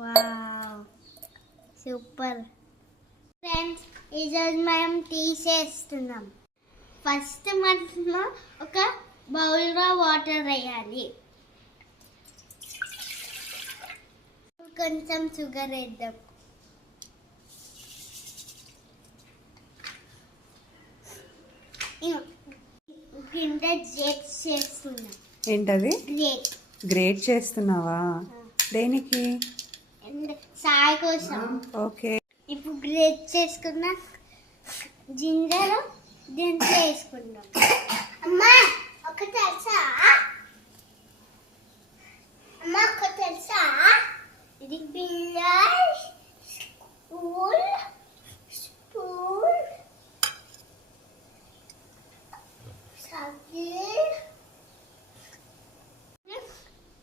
Wow super friends, ఈరోజు మనం tea చేస్తున్నాం. ఫస్ట్ మనం ఒక బౌల్లో వాటర్ వేయాలి. కొంచెం షుగర్ వేద్దాం. కింద గ్రేట్స్ చేస్తున్నాం. ఏంటది? గ్రేట్ చేస్తున్నావా? దేనికి? సాయి కోసం. ఓకే. ఇప్పుడు గ్రేట్ చేసుకున్న జింజర్ దీంట్లో వేసుకుందాం. అమ్మా ఒక తెలుసా? అమ్మా ఒక తెలుసా? ఇది బిల్లర్ స్పూన్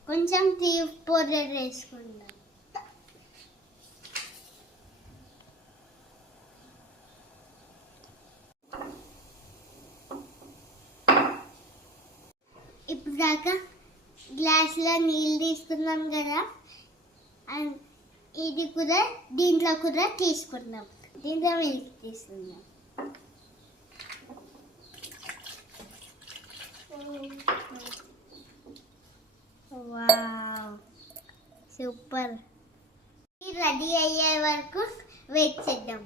కొంచెం టీ పౌడర్ వేసుకుందాం. ఇప్పుడు దాకా గ్లాసులో నీళ్ళు తీసుకున్నాం కదా, ఇది కూడా దీంట్లో కూడా తీసుకుందాం. దీంట్లో మిల్క్ తీసుకుందాం. Wow super. రెడీ అయ్యే వరకు వెయిట్ చేద్దాం.